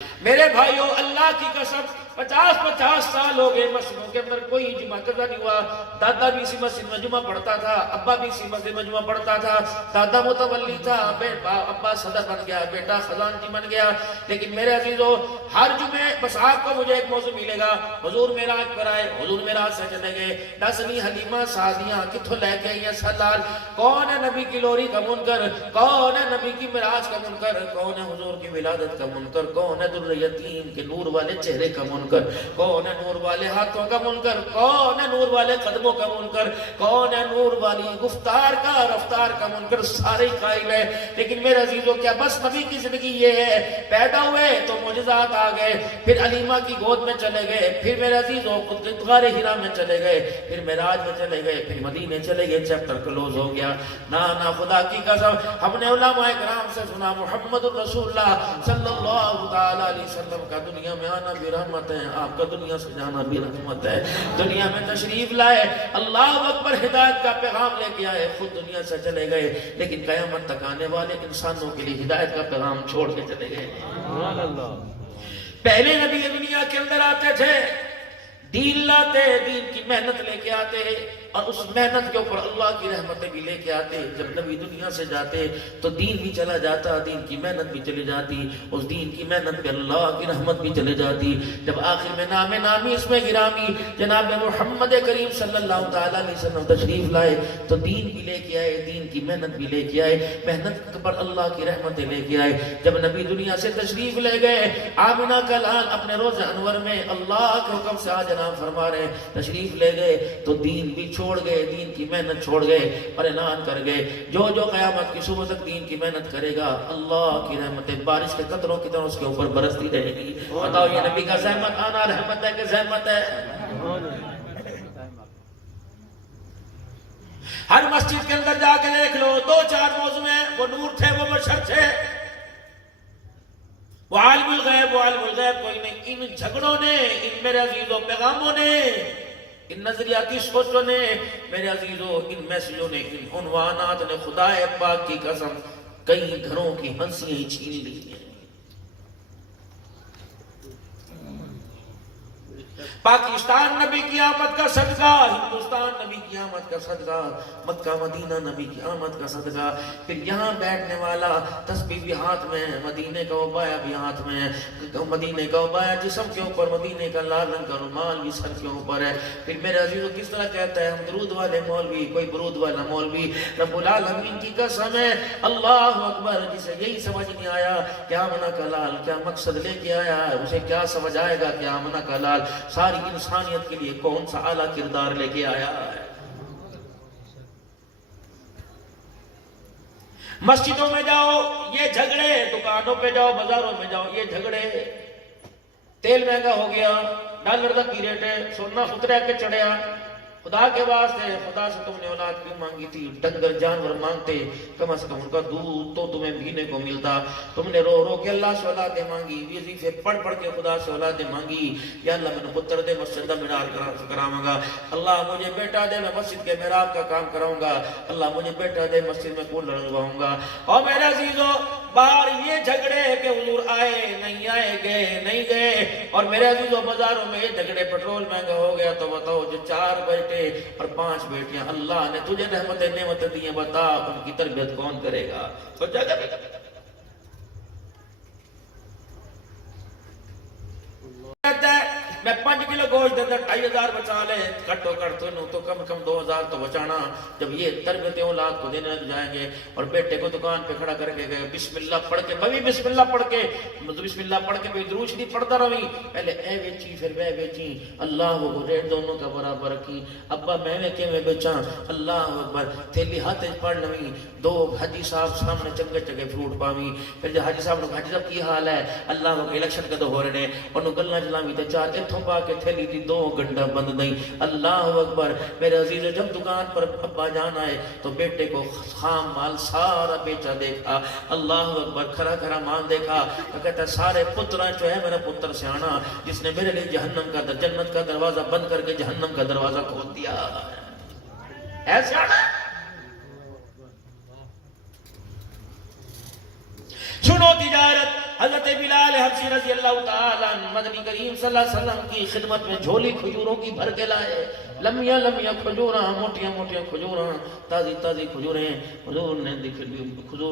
میرے بھائیوں اللہ کی قسم 50 سال ہو گئے مسجدوں کے اندر کوئی جمعہ قضا نہیں ہوا. دادا بھی اسی مسجد میں جمعہ پڑھتا تھا, ابا بھی اسی مسجد میں جمعہ پڑھتا تھا. دادا متولی تھا, ابا صدر بن گیا, بیٹا خزانچی بن گیا. لیکن میرے عزیزوں ہر جمعے بس آپ کو مجھے ایک موضوع ملے گا, حضور معراج پر آئے, حضور معراج سے چلے گئے. دسویں حلیمہ سعدیہ کتھوں لے کے آئی ہیں سلال, کون ہے نبی کی لوری کا منکر, کون ہے نبی کی معراج کا منکر, کون ہے حضور کی ولادت کا منکر, کون ہے در یتیم کے نور والے چہرے کا منکر, کون ہے نور والے ہاتھوں کا منکر, کون ہے نور والے قدموں کا منکر, کون ہے نور والی گفتار کا رفتار کا منکر. سارے قائل ہے. لیکن میرے عزیزوں کیا بس نبی کی زندگی یہ ہے, پیدا ہوئے تو معجزات آ گئے, پھر علیمہ کی گود میں چلے گئے, پھر میرے عزیزوں غار حرا میں چلے گئے, پھر معراج میں چلے گئے, پھر مدینے چلے گئے, چیپٹر کلوز ہو گیا. نا خدا کی قسم ہم نے علماء کرام سے سنا محمد الرسول اللہ صلی اللہ تعالی علیہ وسلم کا دنیا میں آنا بھی رحمت ہے, آپ کا دنیا سے جانا بھی رحمت ہے. دنیا میں تشریف لائے, اللہ اکبر, ہدایت کا پیغام لے کے آئے, خود دنیا سے چلے گئے, لیکن قیامت تک آنے والے انسانوں کے لیے ہدایت کا پیغام چھوڑ کے چلے گئے. پہلے نبی دنیا کے اندر آتے تھے, دین لاتے, دین کی محنت لے کے آتے, اور اس محنت کے اوپر اللہ کی رحمتیں بھی لے کے آتے. جب نبی دنیا سے جاتے تو دین بھی چلا جاتا, دین کی محنت بھی چلی جاتی, اس دین کی محنت پہ اللہ کی رحمت بھی چلے جاتی. جب آخر میں نام نامی اس میں گرامی جناب محمد کریم صلی اللہ تعالیٰ علیہ وسلم تشریف لائے تو دین بھی لے کے آئے, دین کی محنت بھی لے کے آئے, محنت پر اللہ کی رحمتیں لے کے آئے. جب نبی دنیا سے تشریف لے گئے, آمنہ کا لال اپنے روز انور میں اللہ کے حکم سے آج جناب فرما رہے تشریف لے گئے تو دین بھی چھوڑ گئے, دین کی محنت چھوڑ گئے, اور اعلان کر گئے جو قیامت کی صبح تک دین کی محنت کرے گا اللہ کی رحمتیں بارش کے قطروں کی طرح اس کے اوپر برستی رہے گی. بتاؤ یہ نبی کا زحمت آنا رحمت ہے کہ زحمت ہے؟ ہر مسجد کے اندر جا کے دیکھ لو, 2-4 موضوع ہیں, وہ نور تھے, وہ بشر تھے, وہ عالم الغیب, وہ عالم الغیب کوئی نہیں. ان جھگڑوں نے, ان میرے عزیزوں پیغاموں نے, ان نظریاتی سوچوں نے میرے عزیزوں, ان میسجوں نے, ان عنوانات نے خدا پاک کی قسم کئی گھروں کی ہنسیاں چھین لی ہیں. پاکستان نبی کی آمد کا صدقہ, ہندوستان نبی کی آمد کا صدقہ, مکہ مدینہ نبی کی آمد کا صدقہ. پھر یہاں بیٹھنے والا تسبیح بھی ہاتھ میں ہے, مدینے کا عبایا بھی ہاتھ میں ہے, مدینے کا عبایا جسم کے اوپر, مدینے کا لال رنگ کا رومال بھی سر کے اوپر ہے. پھر میرے عزیزوں کس طرح کہتا ہے ہم درود والے مولوی, کوئی برود والا مولوی. رب العالمین کی قسم ہے اللہ اکبر, جسے یہی سمجھ نہیں آیا کہ آمنہ کا لال کیا مقصد لے کے آیا ہے, اسے کیا سمجھ آئے گا کہ آمنہ کا لال ساری انسانیت کے لیے کون سا اعلیٰ کردار لے کے آیا ہے. مسجدوں میں جاؤ یہ جھگڑے, دکانوں پہ جاؤ, بازاروں میں جاؤ یہ جھگڑے. تیل مہنگا ہو گیا, ڈالر کا کی ریٹ ہے, سونا سترہ کے چڑھیا, خدا کے واسطے خدا سے تم نے اولاد کیوں مانگی تھی؟ ڈنگر جانور مانگتے, کم از کم ان کا دودھ تو تمہیں پینے کو ملتا. تم نے رو رو کے اللہ سے اولادیں مانگی, وظیفے پڑھ پڑھ کے خدا سے اولادیں مانگی. یا اللہ میں نے پتر دے, مسجد محراب کراؤں گا, اللہ مجھے بیٹا دے, میں مسجد کے محراب کا کام کراؤں گا, اللہ مجھے بیٹا دے, مسجد میں کولر لگواؤں گا. اور میرے عزیزوں بار یہ جھگڑے کہ حضور آئے نہیں آئے, گئے نہیں گئے. اور میرے عزیزوں بازاروں میں یہ جھگڑے, پٹرول مہنگا ہو گیا تو بتاؤ جو 4 بیٹے اور 5 بیٹیاں اللہ نے تجھے رحمتیں نعمتیں دی ہیں, بتا ان کی تربیت کون کرے گا؟ سوچا کر میں 5 کلو گوشت دے در 2,500 بچا لے, کٹو کٹ تو کم کم 2,000 تو بچانا. جب یہ تربیتیں اولاد کو دینے لگ جائیں گے, اور بیٹے کو دکان پہ کھڑا کر کے گئے بسم اللہ پڑھ کے, میں بھی بسم اللہ پڑھ کے, بسم اللہ پڑھ کے درود شریف پڑھتا رہی, پہلے اے بیچی پھر میں بیچی, اللہ وہ ریٹ دونوں کا برابر رکھی, ابا میں کے میں بیچا, اللہ اکبر, تھیلی ہاتھ پڑھ لوی. 2 حاجی صاحب سامنے چنگے چنگے فروٹ پاوی. پھر جو حاجی صاحب حاجی صاحب کی حال ہے, اللہ وہ الیکشن کدو ہو رہے ہیں, اور گلاں چلاوی تے 4 اتھوں پا کے تھیلی دی 2 گنڈا بند نہیں. اللہ اکبر. میرے عزیز جب دکان پر ابا جان آئے تو بیٹے کو خام مال سارا بیچا دیکھا, اللہ اکبر, کھرا کھرا مال دیکھا تو کہتا ہے سارے پترا جو ہے میرا پتر سیانا جس نے میرے لیے جہنم کا جنت کا دروازہ بند کر کے جہنم کا دروازہ کھول دیا ہے سیانا. سنو تجارت حضرت بلال حبشی رضی اللہ تعالیٰ مدنی کریم صلی اللہ علیہ وسلم کی خدمت میں جھولی کھجوروں کی بھر کے لائے، لمیاں لمیاں کھجوراں، موٹیاں موٹیاں کھجوراں، تازی تازی کھجوریں. حضور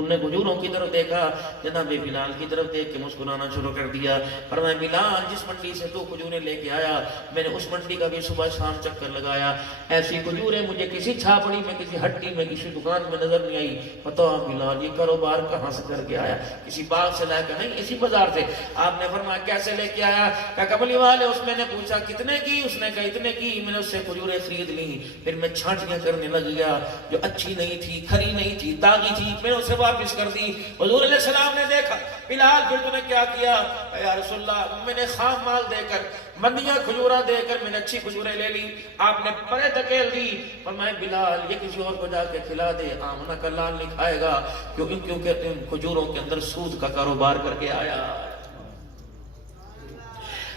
نے کھجوروں کی طرف دیکھا، جناب بلال کی طرف دیکھ کے مسکرانا شروع کر دیا. فرمایا بلال جس منڈی سے تو کھجوریں لے کے آیا میں نے اس منڈی کا بھی صبح شام چکر لگایا، ایسی کھجوریں مجھے کسی چھاپڑی میں، کسی ہٹی میں، کسی دکان میں نظر نہیں آئی. بتاؤ بلال یہ کاروبار کہاں سے کر کے آیا؟ کسی باغ سے لا کر نہیں، اسی بازار سے. آپ نے فرمایا کیسے لے کے آیا؟ کہا کملی والے. اس میں نے پوچھا کتنے کی؟ اس نے کہا اتنے کی. میں نے اس سے کھجوریں خرید لی، پھر میں چھانٹیاں کرنے لگ گیا، جو اچھی نہیں تھی، کھری نہیں تھی، داغی تھی، میں نے اسے واپس کر دی. حضور علیہ السلام نے دیکھا بلال پھر تو نے کیا کیا؟ یا رسول اللہ میں نے خام مال دے کر، منڈیاں کھجورا دے کر میں نے اچھی کھجوریں لے لی، آپ نے پرے دھکیل دی. فرمایا بلال یہ کسی اور کو جا کے کھلا دے، آمنہ کا لال نہیں کھائے گا، کیونکہ ان کھجوروں کے اندر سود کا کاروبار کر کے آیا.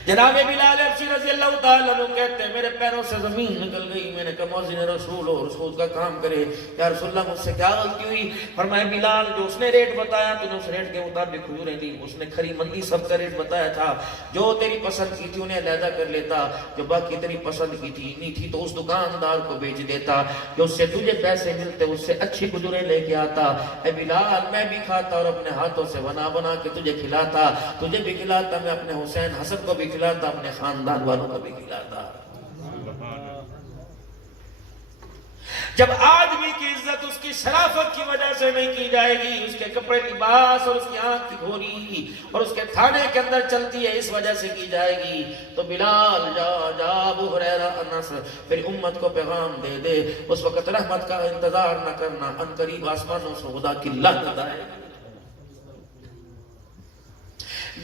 جناب بلال حبشی رضی اللہ تعالیٰ عنہ کہتے ہیں میرے پیروں سے زمین نکل گئی. میں نے کہا مؤذن رسول ہو، رسول کا کام کرے. یا رسول اللہ مجھ سے کیا غلطی ہوئی؟ فرمایا بلال جو اس نے ریٹ بتایا تو نے اس ریٹ کے مطابق کھجوریں دی. اس نے کھری مندی سب کا ریٹ بتایا تھا، جو تیری پسند کی تھی انہیں علیحدہ کر لیتا، جو باقی تیری پسند کی تھی نہیں تھی تو اس دکاندار کو بیچ دیتا، جو اس سے تجھے پیسے ملتے اس سے اچھی کھجوریں لے کے آتا. اے بلال میں بھی کھاتا اور اپنے ہاتھوں سے بنا بنا کے تجھے کھلاتا، تجھے بھی کھلاتا، میں اپنے حسین حسن کو بھی کھلاتا، اپنے خاندان والوں کو بھی کھلاتا. جب آدمی کی عزت اس کی شرافت کی وجہ سے نہیں کی جائے گی، اس کے کپڑے لباس اور اس کی آنکھ کی گھوری اور اس کے تھانے کے اندر چلتی ہے اس وجہ سے کی جائے گی، تو بلال جا ابو ہریرہ انس پھر امت کو پیغام دے دے، اس وقت رحمت کا انتظار نہ کرنا، ان قریب آسمانوں سے خدا کی لعنت آئے گی.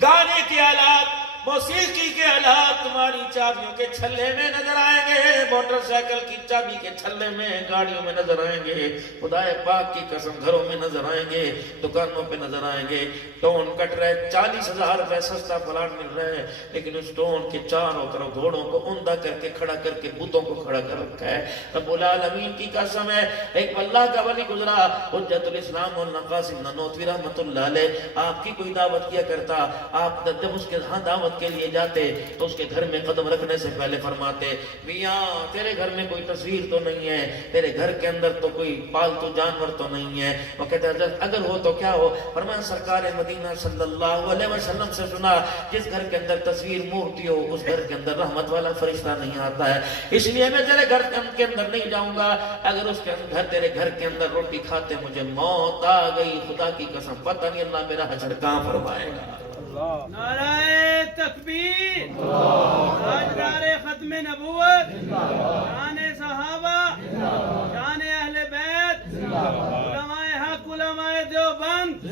گانے کے آلات، موسیقی کے آلات تمہاری چابیوں کے چھلے میں نظر آئیں گے، موٹر سائیکل کی چابی کے چھلے میں، گاڑیوں میں نظر آئیں گے، خدا پاک کی قسم گھروں میں نظر آئیں گے، دکانوں پہ نظر آئیں گے. ٹون کٹ رہے، 40,000 روپے سستا پلاٹ مل رہا ہے، لیکن اس ٹون کے چاروں طرف گھوڑوں کو عمدہ کر کے کھڑا کر کے بتوں کو کھڑا کر رکھا ہے. رب العالمین کی قسم ہے ایک اللہ کا ولی گزرا حجت الاسلام والنقاسم نانوتوی رحمت اللہ علیہ، آپ کی کوئی دعوت کیا کرتا، آپ جب اس کے ہاں دعوت کے لیے جاتے تو اس کے گھر میں قدم رکھنے سے پہلے فرماتے میاں تیرے گھر میں کوئی تصویر تو نہیں ہے، تیرے گھر کے اندر تو کوئی پالتو جانور تو نہیں ہے. وہ کہتے حضرت اگر ہو تو کیا ہو؟ فرمایا سرکار مدینہ صلی اللہ علیہ وسلم سے سنا جس گھر کے اندر تصویر مورتی ہو اس گھر کے اندر رحمت والا فرشتہ نہیں آتا ہے، اس لیے میں تیرے گھر کے اندر نہیں جاؤں گا. اگر اس کے اندر تیرے گھر کے اندر روٹی کھاتے مجھے موت آ گئی، خدا کی قسم پتہ نہیں اللہ میرا حشر کہاں فرمائے گا. نعرہ تکبیر، تاجدار ختم نبوت، شان صحابہ، شان اہل بیت، علماء حق، علماء دیوبند.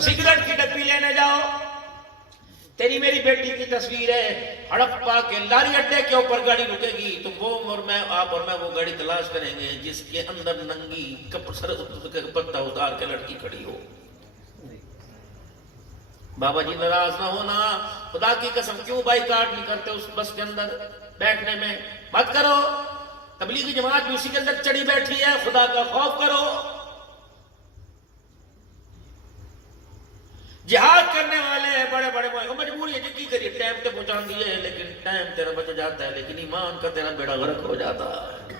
سگریٹ کی ڈبی لینے جاؤ، تیری میری بیٹی کی تصویر ہے، ہڑپا کے لاری اڈے کے اوپر گاڑی رکے گی تو وہ اور میں، آپ اور میں وہ گاڑی تلاش کریں گے جس کے اندر ننگی پتہ اتار کے لڑکی کھڑی ہو. بابا جی ناراض نہ ہونا، خدا کی قسم کیوں بائی کارڈ نہیں کرتے اس بس کے اندر بیٹھنے میں؟ مت کرو، تبلیغی جماعت بھی اسی کے اندر چڑی بیٹھی ہے، خدا کا خوف کرو. جہاد کرنے والے بڑے بڑے مجبوری ہے جی کریے، ٹائم تے پہنچا دیے لیکن ٹائم تیرا بچ جاتا ہے، لیکن ایمان کا تیرا بیڑا غرق ہو جاتا ہے.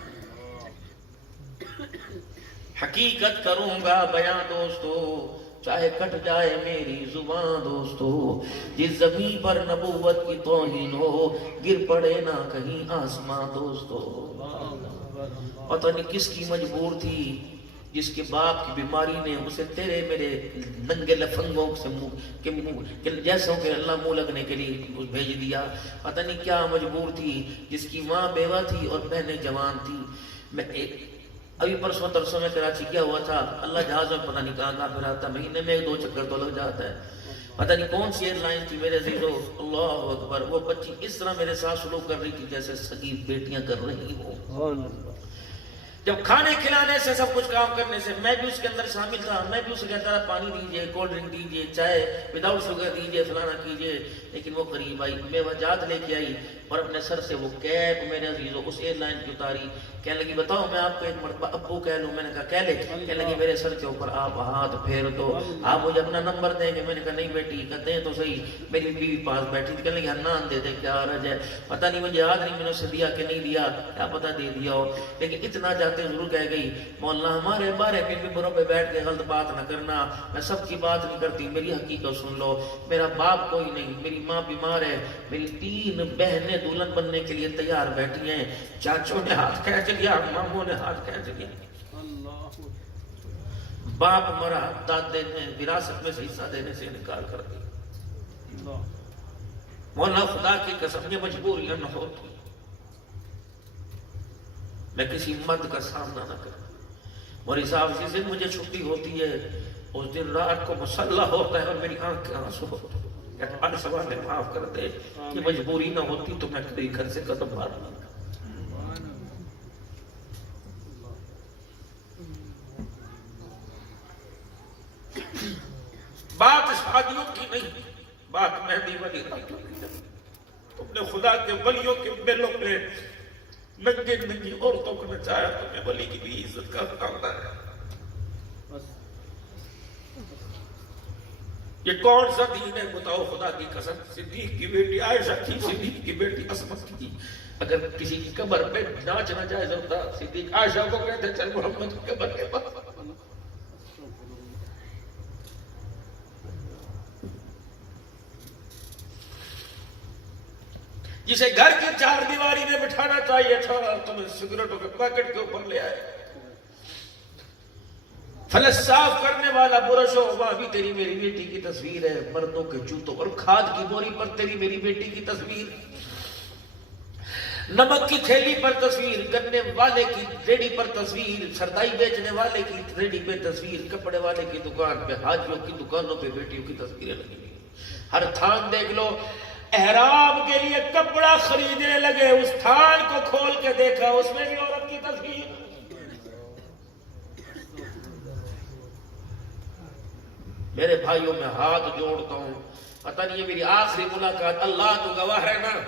حقیقت کروں گا بیان دوستو، چاہے کٹ جائے میری زبان دوستو، جس زمین پر نبوت کی توہین ہو گر پڑے نہ کہیں آسمان دوستو. پتہ نہیں کس کی مجبور تھی جس کے باپ کی بیماری نے اسے تیرے میرے ننگے لفنگوں سے جیسوں کہ اللہ منہ لگنے کے لیے بھیج دیا. پتہ نہیں کیا مجبور تھی جس کی ماں بیوہ تھی اور بہنیں جوان تھی. میں ابھی پرسوں ترسوں میں کراچی کیا ہوا تھا، اللہ جہاز میں پتہ نہیں کہاں پھراتا، مہینے میں 2 چکر تو لگ جاتا ہے. پتہ نہیں کون سی ایئر لائن تھی میرے عزیزو، اللہ اکبر، وہ بچی اس طرح میرے ساتھ سلوک کر رہی تھی جیسے سگی بیٹیاں کر رہی ہوں. جب کھانے کھلانے سے سب کچھ کام کرنے سے میں بھی اس کے اندر شامل تھا، میں بھی اسے کہتا رہا پانی دیجئے، کولڈ ڈرنک دیجئے، چائے وداؤٹ شوگر دیجئے، فلانا کیجئے. لیکن وہ قریب آئی، میوہ جات لے کے آئی اور اپنے سر سے وہ کیپ میرے عزیزو اس ایئر لائن کی اتاری کہنے لگی بتاؤ میں آپ کو ایک مرتبہ ابو کہہ لوں؟ میں نے کہا کہہ لے۔ کہنے لگی میرے سر کے اوپر آپ ہاتھ پھیر دو، آپ مجھے اپنا نمبر دیں گے؟ میں نے کہا نہیں بیٹی، کہتے ہیں تو صحیح۔ میری بیوی پاس بیٹھی تھی، کہنے لگی ہنان دے دے، کیا عرض ہے؟ پتہ نہیں مجھے یاد نہیں میں نے اسے دیا کہ نہیں دیا، کیا پتہ دے دیا ہو، لیکن اتنا جاتے ضرور کہہ گئی مولانا ہمارے بارے میں ممبروں پہ بیٹھ کے غلط بات نہ کرنا، میں سب کی بات نہیں کرتی، میری حقیقت سن لو، میرا باپ کوئی نہیں، میری ماں بیمار ہے، میری 3 بہنیں دلہن بننے کے لیے تیار بیٹھی ہیں، چاچوں نے ہاتھ کھینچ لیا، ماموں نے ہاتھ کھینچ لیا، باپ مرا، دادے نے وراثت میں سے حصہ دینے سے انکار کر دیا۔ مولانا خدا کی قسم یہ مجبوریاں نہ ہوتی، میں کسی مرد کا سامنا نہ کروں۔ موری صاحب جس دن مجھے چھٹی ہوتی ہے اس دن رات کو مسلح ہوتا ہے اور میری آنکھ کے آنسو ہوتے ہیں، کہتا ہر سوال معاف کر دے، یہ مجبوری نہ ہوتی تو میں کبھی گھر سے قدم باہر نہ کرتا۔ بات شادیوں کی نہیں، بات مہندی والی راتوں کی نہیں۔ تم نے خدا کے ولیوں کے بیلوں پہ ننگے ننگی عورتوں کو نچایا، تمہیں ولی کی بھی عزت کا خاندان ہے۔ یہ کون سا دین ہے بتاؤ خدا کی قسم؟ صدیق کی بیٹی عائشہ کی، صدیق کی بیٹی عصمت کی، اگر کسی کی قبر پہ ناچنا جائز ہوتا صدیق عائشہ کو کہتے چل محمد کی قبر کے پاس۔ جسے گھر کی 4 دیواری میں بٹھانا چاہیے تھا تمہیں سگریٹوں کے پیکٹ کے اوپر لے آئے۔ فلس صاف کرنے والا برش ہو، وہاں بھی تیری میری بیٹی کی تصویر ہے، مردوں کے جوتوں اور کھاد کی بوری پر تیری میری بیٹی کی تصویر، نمک کی تھیلی پر تصویر، گنے والے کی ریڑھی پر تصویر، سردائی بیچنے والے کی ریڑھی پہ تصویر، کپڑے والے کی دکان پہ، حاجیوں کی دکانوں پہ بیٹیوں کی تصویریں لگی ہوئی۔ ہر تھان دیکھ لو، احرام کے لیے کپڑا خریدنے لگے، اس تھان کو کھول کے دیکھا، اس میں بھی عورت کی تصویر۔ میرے بھائیوں میں ہاتھ جوڑتا ہوں، پتہ نہیں یہ میری آخری ملاقات، اللہ تو گواہ ہے نا،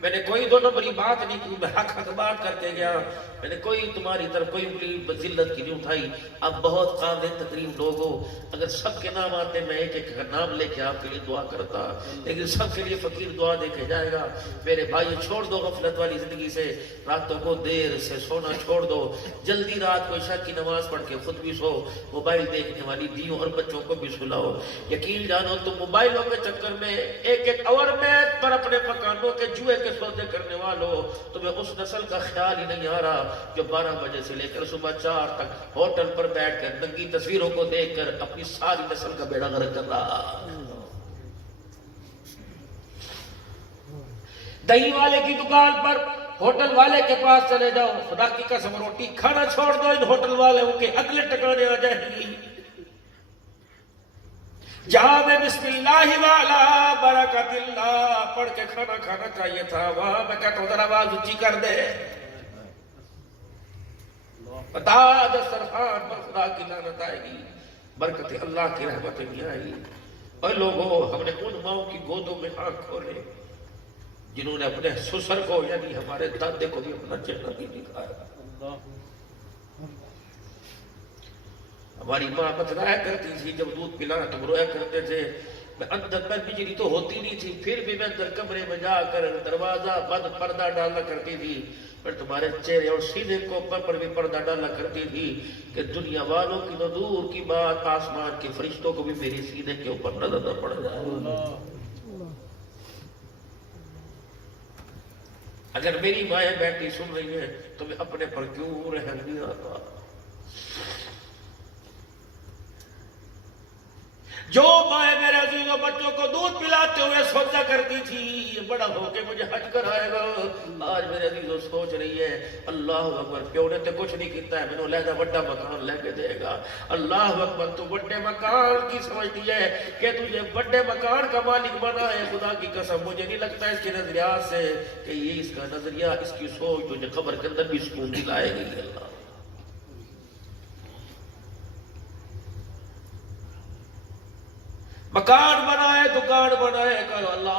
میں نے کوئی 2 نمبری بات نہیں کی، میں حق بات کر کے گیا، میں نے کوئی تمہاری طرف کوئی انگلی ذلت کی نہیں اٹھائی۔ اب بہت قابل تقریب لوگ ہو، اگر سب کے نام آتے میں ایک ایک نام لے کے آپ کے لیے دعا کرتا، لیکن سب کے لیے فقیر دعا دے کے جائے گا۔ میرے بھائی چھوڑ دو غفلت والی زندگی سے، راتوں کو دیر سے سونا چھوڑ دو، جلدی رات کو عشاء کی نماز پڑھ کے خود بھی سو، موبائل دیکھنے والی بیویوں اور بچوں کو بھی سلاؤ۔ یقین جانو تم موبائلوں کے چکر میں ایک ایک اور میں پر اپنے مکانوں کے جوئے کے سودے کرنے والوں، تمہیں اس نسل کا خیال ہی نہیں آ رہا جو 12 بجے سے لے کر صبح 4 تک ہوٹل پر بیٹھ کر ننگی تصویروں کو دیکھ کر اپنی ساری نسل کا بیڑا غرق کر رہا۔ دہی والے کی دکان پر، ہوٹل والے کے پاس چلے جاؤ، خدا کی قسم روٹی کھانا چھوڑ دو، ان ہوٹل والوں کے اگلے ٹکانے آ جائیں گی۔ جہاں میں بسم اللہ والا برکت اللہ پڑھ کے کھانا کھانا چاہیے تھا، وہاں میں کہتا ہوں ذرا آواز اونچی کر دے، بتا دسترخوان پر خدا کی لعنت آئے گی، برکت اللہ کی رحمت نہیں آئے گی۔ اور لوگوں، ہم نے ان ماؤں کی گودوں میں آنکھ کھولے جنہوں نے اپنے سسر کو یعنی ہمارے دادے کو بھی اپنا چہرہ نہیں دکھایا۔ ہماری ماں بتلایا کرتی تھی جب دودھ پلانا تو رویا کرتے تھے، میں اندر میں بجلی تو ہوتی نہیں تھی پھر بھی میں اندر کمرے میں جا کر دروازہ بند پردہ ڈالا کرتی تھی، پر تمہارے چہرے اور سینے کو پر بھی پردہ ڈالا کرتی تھی کہ دنیا والوں کی تو دور کی بات، آسمان کے فرشتوں کو بھی میری سینے کے اوپر نظر نہ پڑ جائے۔ اگر میری مائیں بیٹھی سن رہی ہیں تو میں اپنے پر کیوں رحم نہیں آتا؟ جو مائیں میرے عزیزوں بچوں کو دودھ پلاتے ہوئے سوچا کرتی تھی یہ بڑا ہو کے مجھے حج کرائے گا، آج میرے عزیزوں سوچ رہی ہے اللہ اکبر پیو نے تو کچھ نہیں کیتا ہے، میں نے لہذا بڑا مکان لے کے دے گا۔ اللہ اکبر، تو بڑے مکان کی سمجھتی ہے کہ تجھے بڑے مکان کا مالک بنا ہے، خدا کی قسم مجھے نہیں لگتا اس کے نظریات سے کہ یہ اس کا نظریہ، اس کی سوچ تجھے قبر کے اندر بھی سکون دلائے گی۔ اللہ مکان بنائے، دکان بنائے کرو، اللہ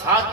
7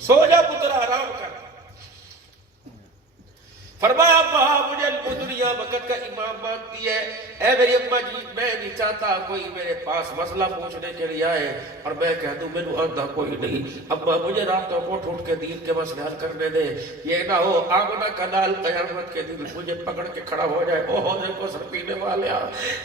سو جا پتر آرام کر. فرمایا ابا مجھے دنیا وقت کا امام مانتی ہے. اے میری اماں جی میں نہیں چاہتا کوئی میرے پاس مسئلہ پوچھنے کے لیے آئے اور میں کہہ دوں میرے آدھا کوئی نہیں. ابا مجھے راتوں کو اٹھ کے دین کے مسئلے حل کرنے دے. یہ نہ ہو آمنہ کا لال قیامت کے دن مجھے پکڑ کے کھڑا ہو جائے. اوہ دیکھو سر پینے والے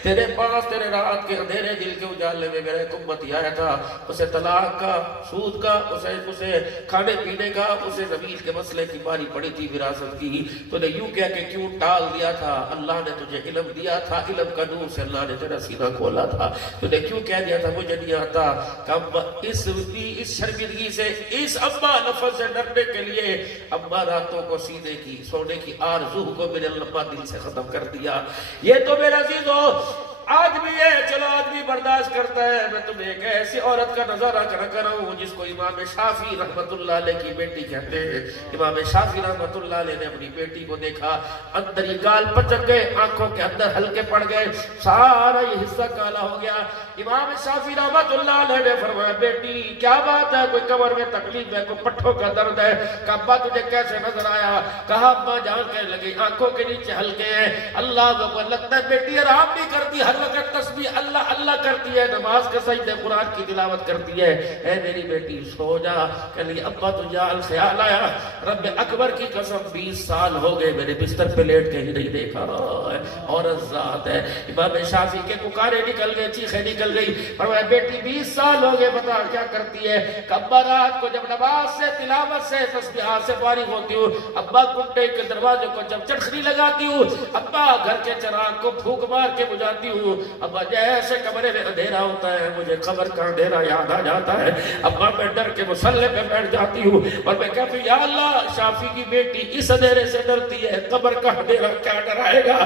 تیرے پاس تیرے رات کے اندھیرے دل کے اجالے میں میرا ایک امتی آیا تھا. اسے طلاق کا، سود کا، اسے کھانے پینے کا، اسے زمین کے مسئلے کی باری پڑی تھی وراثت کی. تو نے یوں کیا کہ کیوں ٹال دیا تھا؟ اللہ نے تجھے علم دیا تھا، علم کا نور سے اللہ نے تیرا سینہ کھولا تھا. تو نے کیوں کہہ دیا تھا مجھے نہیں آتا؟ کہ اس شرمندگی سے، اس اماں لفظ سے ڈرنے کے لیے اماں راتوں کو سینے کی، سونے کی آرزو کو میرے اللہ دل سے ختم کر دیا. یہ تو میرا عزیز ہو آدمی ہے، چلو آدمی برداشت کرتا ہے. میں تمہیں ایک ایسی عورت کا نظارہ کر رہا ہوں جس کو امام شافعی رحمت اللہ علیہ کی بیٹی کہتے ہیں. امام شافعی رحمت اللہ علیہ نے اپنی بیٹی کو دیکھا، اندر ہی گال پچک گئے، آنکھوں کے اندر ہلکے پڑ گئے، سارا یہ حصہ کالا ہو گیا. امام شافعی رحمت اللہ علیہ نے فرمایا بیٹی کیا بات ہے؟ کوئی کمر میں تکلیف ہے، کوئی پٹھوں کا درد ہے؟ کہا ابا تجھے کیسے نظر آیا؟ کہا ابا جان کہنے لگی آنکھوں کے نیچے ہلکے ہیں. اللہ کو لگتا ہے بیٹی آرام نہیں کرتی، ہر وقت تسبیح اللہ اللہ کرتی ہے، نماز کا سجدہ قرآن کی تلاوت کرتی ہے. اے میری بیٹی سو جا. کہنے لگی ابا تجھے خیال آیا؟ رب اکبر کی قسم 20 سال ہو گئے میرے بستر پہ لیٹ کے ہی نہیں دیکھا. عورت ذات ہے. امام شافعی کے پکارے نکل گئے، چیخیں نکل گئی. فرمایا بیٹی 20 سال ہو گئے بتا کیا کرتی ہے؟ کہ ابا رات کو جب نماز سے تلاوت سے تسبیحات سے فارغ ہوتی ہوں، ابا کنڈے کے دروازے کو جب چٹخنی لگاتی ہوں، ابا گھر کے چراغ کو پھونک مار کے بجھاتی ہوں، ابا جیسے کمرے میں اندھیرا ہوتا ہے مجھے قبر کا اندھیرا یاد آ جاتا ہے. ابا میں ڈر کے مصلے پہ بیٹھ جاتی ہوں اور میں کہتی ہوں یا اللہ شافی کی بیٹی اس اندھیرے سے ڈرتی ہے، قبر کا اندھیرا کیا ڈرائے گا؟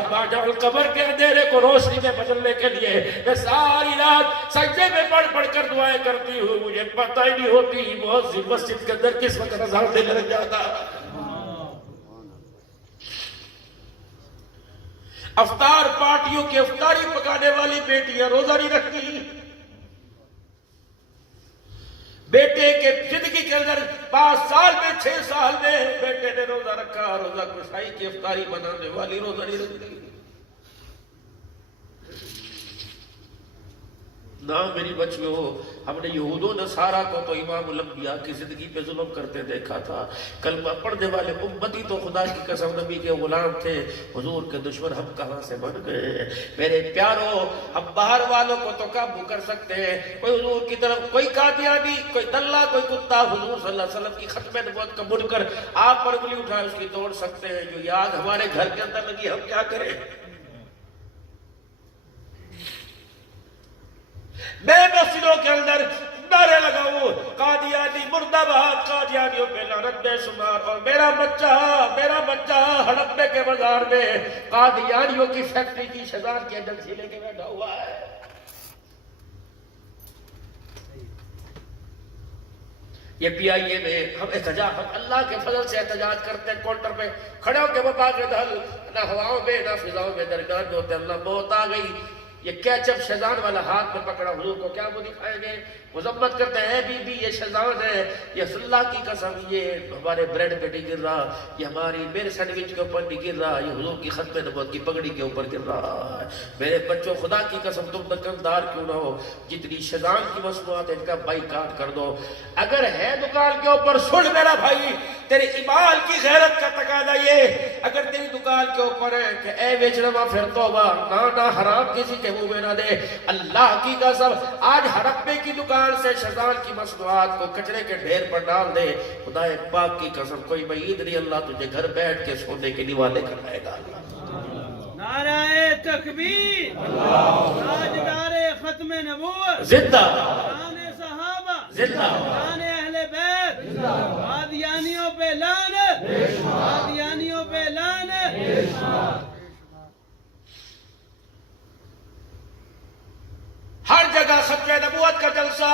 ابا جان قبر کے اندھیرے کو روشنی میں بدلنے کے لیے میں ساری رات سجدے میں پڑھ پڑھ کر دعائیں کرتی ہوں. مجھے پتہ ہی نہیں ہوتی بہت سی مسجد کے اندر کس وقت اذان دینے لگ جاتا. افطار پارٹیوں کی افطاری پکانے والی بیٹیاں روزہ نہیں رکھتی. بیٹے کے زندگی کے اندر 5 سال میں 6 سال میں بیٹے نے روزہ رکھا، روزہ کشائی کی افطاری بنانے والی روزہ نہیں رکھتی. نہ میری بچیوں، ہم نے یہود و نصارہ کو تو امام الانبیاء کی زندگی پہ ظلم کرتے دیکھا تھا. کلمہ پڑھنے والے امتی تو خدا کی قسم نبی کے غلام تھے، حضور کے دشمن ہم کہاں سے بن گئے؟ میرے پیاروں ہم باہر والوں کو تو قابو کر سکتے ہیں، کوئی حضور کی طرف کوئی قادیانی، کوئی دلہ، کوئی کتا حضور صلی اللہ علیہ وسلم کی ختم نبوت کا بن کر آپ پر انگلی اٹھائے اس کی توڑ سکتے ہیں. جو یاد ہمارے گھر کے اندر لگی ہم کیا کریں؟ میں مسجدوں کے اندر نعرے لگاؤں قادیانی مرد آباد، قادیانیوں پہ لعنت بے شمار، اور میرا بچہ ہڑپے کے بازار میں قادیانیوں کی فیکٹری کی شیطان کی ایجنسی لے کے بیٹھا ہوا ہے. یہ پی آئی اے میں ہم اللہ کے فضل سے احتجاج کرتے ہیں، کونٹر پہ کھڑے ہو کے وبا کے دھل، نہ ہواؤں میں نہ فضاؤں میں درمیان میں ہوتے. اللہ موت آ گئی. یہ کیچپ شیطان والا ہاتھ میں پکڑا، حضور کو کیا وہ دکھائیں گے؟ مذمت کرتے ہیں بی بی یہ شیطان ہے. یہ اللہ کی قسم یہ ہمارے بریڈ پہ نہیں گر رہا، یہ ہماری میرے سینڈوچ کے اوپر نہیں گر رہا، یہ حضور کی ختم نبوت کی پگڑی کے اوپر گر رہا ہے. میرے بچوں خدا کی قسم تم دکاندار کیوں نہ ہو، جتنی شیطان کی مصنوعات ان کا بائیکاٹ کر دو. اگر ہے دکان کے اوپر سن میرا بھائی، تیرے ایمان کی غیرت کا تقاضا یہ، اگر تیری دکان کے اوپر ہے کہ اے بیچنما پھر توبہ، نہ حرام کسی کے منہ میں نہ دے. اللہ کی قسم آج ہڑپے کی دکان سے شیطان کی مصنوعات کو کچرے کے ڈھیر پر ڈال دے. خدا پاک کی قسم کوئی بعید نہیں، اللہ تجھے گھر بیٹھ کے سونے کے نیوالے کرائے گا. نعرہ تکبیر، تاجدار ختم نبوت زندہ، شان صحابہ زندہ، شان اہل بیت، قادیانیوں پہ لعنت، قادیانیوں پہ لعنت. ہر جگہ ختم نبوت کا جلسہ.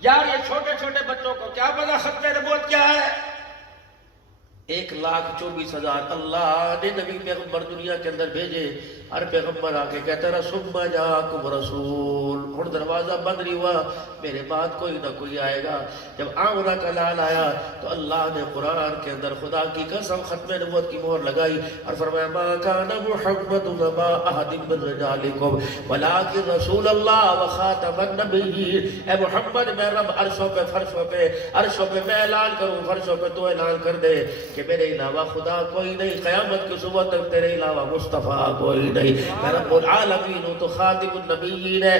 یار یہ چھوٹے چھوٹے بچوں کو کیا پتا ختم نبوت کیا ہے؟ 1,24,000 اللہ نے نبی پیغمبر دنیا کے اندر بھیجے. ہر پیغمبر آ کے کہتا رہا ثم جاءکم رسول، ہن دروازہ بند نہیں ہوا، میرے بعد کوئی نہ کوئی آئے گا۔ جب آمنہ کا لال آیا تو اللہ نے قرآن کے اندر خدا کی قسم ختم نبوت کی مہر لگائی اور فرمایا ما کان محمد ابا احد من رجالکم ولکن رسول اللہ وخاتم النبیین۔ اے محمد میں رب عرشوں پہ فرشوں پہ عرشوں پہ میں اعلان کروں، فرشوں پہ تو اعلان کر دے کہ میرے علاوہ خدا کوئی نہیں، قیامت کی صبح تک تیرے علاوہ مصطفیٰ کوئی نہیں، میں رب العالمین ہوں تو خاتم النبیین ہے۔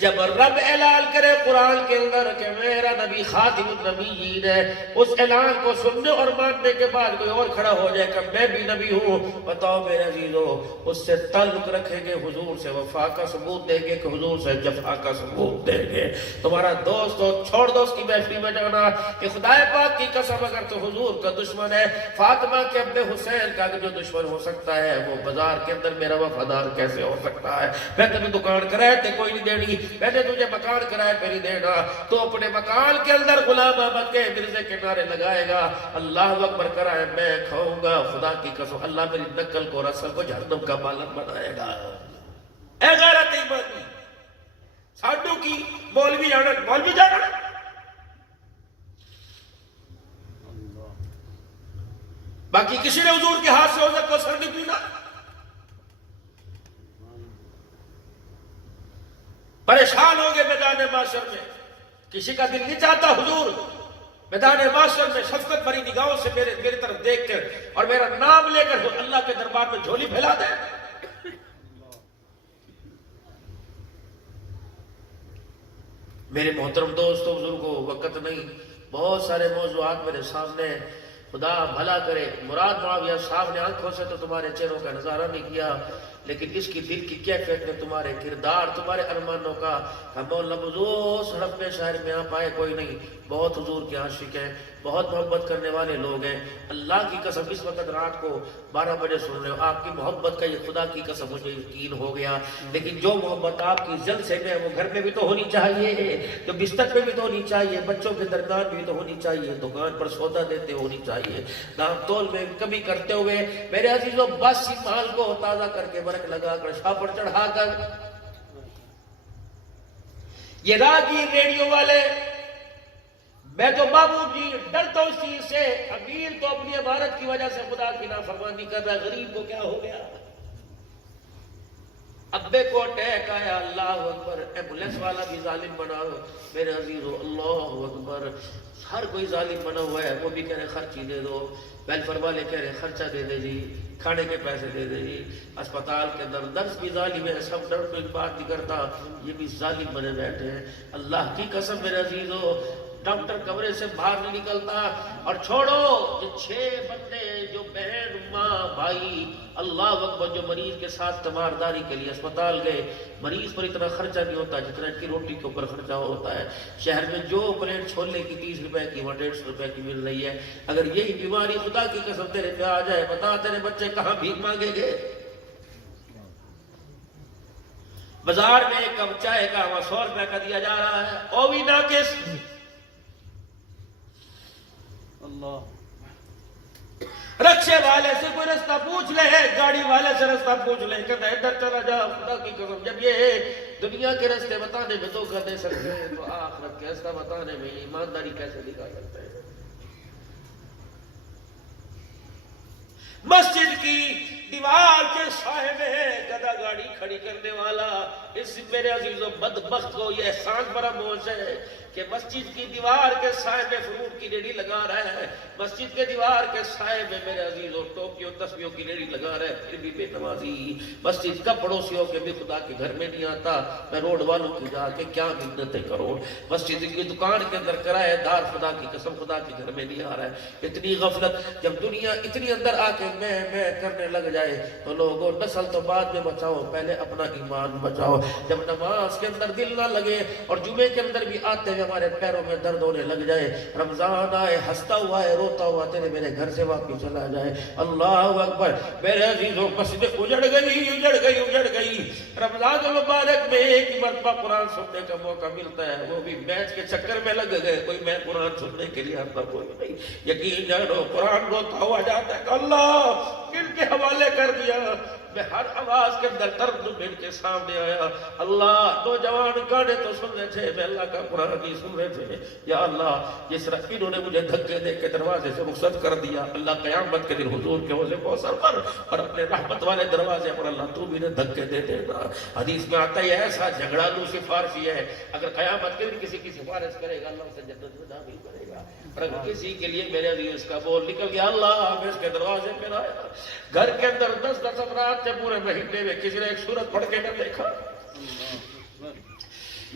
جب رب اعلان کرے قرآن کے اندر کہ میرا نبی خاتم النبیین ہے، اس اعلان کو سننے اور ماننے کے بعد کوئی اور کھڑا ہو جائے کہ میں بھی نبی ہوں، بتاؤ میرے عزیزو اس سے تعلق رکھیں گے، حضور سے وفا کا ثبوت دیں گے کہ حضور سے جفا کا ثبوت دیں گے؟ تمہارا دوست ہو چھوڑ دو اس کی محفلی میں جانا کہ خدا پاک کی قسم اگر تو حضور کا دشمن ہے، فاطمہ کے ابن حسین کا جو دشمن ہو سکتا ہے وہ بازار کے اندر میرا وفادار کیسے ہو سکتا ہے؟ میں تمہیں دکان کرائے تے کوئی نہیں دینی، میں نے تجھے مکان کرائے پہ نہیں دینا، تو اپنے مکان کے اندر غلام احمد کے مرزے کے نعرے لگائے گا، اللہ اکبر کرائے میں کھاؤں گا، خدا کی قسم اللہ میری نقل کو رسل کو جہنم کا بالن بنائے گا۔ اے غیرت ایمانی ساڈو کی مولوی جانا باقی کسی نے حضور کے ہاتھ سے عزت کو سر نہیں پینا، پریشان ہو گئے میدان معاشر میں، کسی کا دل نہیں چاہتا حضور میدان معاشر میں شفقت بھری نگاہوں سے میری طرف دیکھ کر اور میرا نام لے کر اللہ کے دربار میں جھولی پھیلا دے۔ میرے محترم دوستوں بزرگوں، وقت نہیں، بہت سارے موضوعات میرے سامنے، خدا بھلا کرے۔ مراد معاویہ صاحب نے آنکھوں سے تو تمہارے چہروں کا نظارہ نہیں کیا، لیکن اس کی دل کی کیفیت نے تمہارے کردار، تمہارے ارمانوں کا مولا بزرگ سڑک میں شہر میں آ پائے کوئی نہیں، بہت حضور کے عاشق ہیں، بہت محبت کرنے والے لوگ ہیں۔ اللہ کی قسم اس وقت رات کو 12 بجے سن رہے ہو، آپ کی محبت کا یہ خدا کی قسم مجھے یقین ہو گیا، لیکن جو محبت آپ کی جلسے میں وہ گھر میں بھی تو ہونی چاہیے، جو بستر پہ بھی تو ہونی چاہیے، بچوں کے درمیان بھی تو ہونی چاہیے، دکان پر سودا دیتے ہونی چاہیے، نام تول میں کمی کرتے ہوئے میرے عزیزوں باسی مال کو تازہ کر کے برک لگا کر شاہ پر چڑھا کر یہ راگی ریڈیو والے، میں تو بابو جی ڈرتا ہوں اس چیز سے، امیر تو اپنی عبادت کی وجہ سے خدا کی نافرمانی کر رہا ہے، غریب کو کیا ہو گیا؟ ابے کو اٹیک آیا، اللہ اکبر، ایمبولینس والا بھی ظالم بنا ہو میرے عزیزو، اللہ اکبر، ہر کوئی ظالم بنا ہوا ہے، وہ بھی کہہ رہے خرچی دے دو، ویلفیئر والے کہہ رہے خرچہ دے دے جی، کھانے کے پیسے دے دے جی، اسپتال کے اندر نرس بھی ظالم ہے، سب ڈر کوئی بات نہیں کرتا، یہ بھی ظالم بنے بیٹھے ہیں۔ اللہ کی قسم میرے عزیزو، ڈاکٹر کمرے سے باہر نہیں نکلتا، اور چھوڑو جو 6 بندے جو بہن ماں بھائی اللہ اکبر جو مریض کے ساتھ تمارداری کے لیے اسپتال گئے، مریض پر اتنا خرچہ نہیں ہوتا جتنا ان کی روٹی کے اوپر خرچہ ہوتا ہے۔ شہر میں جو پلیٹ چھولے کی 30 روپے کی 150 روپے کی مل رہی ہے، اگر یہی بیماری خدا کی قسم تیرے پہ آ جائے، بتا تیرے بچے کہاں بھیک مانگیں گے؟ بازار میں ایک کپ چائے کا 100 روپے کا دیا جا رہا ہے، او بھی ناقص۔ اللہ رکشے والے سے کوئی رستہ پوچھ لے، گاڑی والے سے رستہ پوچھ لے، کہتا ہے ادھر چلا جا، خدا کی قسم جب یہ دنیا کے رستے بتانے میں دھوکہ دے سکتے ہیں تو آخرت کے رستہ بتانے میں ایمانداری کیسے دکھا سکتے ہیں؟ مسجد کی دیوار کے سائے میں گدا گاڑی کھڑی کرنے والا، اس میرے عزیزوں بدبخت کو یہ احسان فراموش ہے کہ مسجد کی دیوار کے سائے میں فروٹ کی ریڑھی لگا رہا ہے، مسجد کے دیوار کے سائے میں میرے عزیزوں ٹوپیوں تسبیحوں کی ریڑھی لگا رہا ہے، پھر بھی بے نمازی۔ مسجد کا پڑوسیوں کے بھی خدا کے گھر میں نہیں آتا، میں روڈ والوں کی جا کے کیا منتیں کروں، مسجد کی دکان کے اندر کرایہ دار خدا کی قسم خدا کے گھر میں نہیں آ رہا ہے۔ اتنی غفلت، جب دنیا اتنی اندر آ کے میں کرنے لگ جائے تو لوگوں نسل تو بعد میں بچاؤ، پہلے اپنا ایمان بچاؤ۔ جب نماز کے اندر دل نہ لگے اور جمعے کے اندر بھی آتے ہوئے ہمارے پیروں میں درد ہونے لگ جائے، رمضان آئے ہنستا ہوا ہے روتا ہوا تیرے میرے گھر سے واپس چلا جائے، اللہ اکبر۔ میرے عزیزوں مسجد اجڑ گئی، رمضان المبارک میں ایک ہی مرتبہ قرآن سننے کا موقع ملتا ہے، وہ بھی میچ کے چکر میں لگ گئے، کوئی میں قرآن سننے کے لیے آتا کوئی نہیں۔ یقین جانو قرآن روتا ہوا جاتا ہے کہ اللہ ان کے حوالے کر دیا، میں ہر آواز کے اندر ترنم ان کے سامنے آیا. اللہ نوجوان گانے تو سن رہے تھے, میں اللہ کا قرآن نہیں سن رہے تھے. یا اللہ جس طرح انہوں نے مجھے دھکے دے کے دروازے سے رخصت کر دیا, اللہ قیامت کے دن حضور کے حوض کوثر پر اور اپنے رحمت والے دروازے پر اللہ تو بھی نے دھکے دے دینا. حدیث میں آتا ہے ایسا جھگڑالو سفارشی ہے, اگر قیامت کے دن کسی کی سفارش کرے گا اللہ اسے جنت میں داخل کرے گا. اور اگر کسی کے لیے میرے عزیز کا بول نکل گیا اللہ میں اس کے دروازے پہ لایا, گھر کے اندر 10 افراد تھے پورے مہینے میں, کسی نے ایک سورت پڑھ کے نہ دیکھا.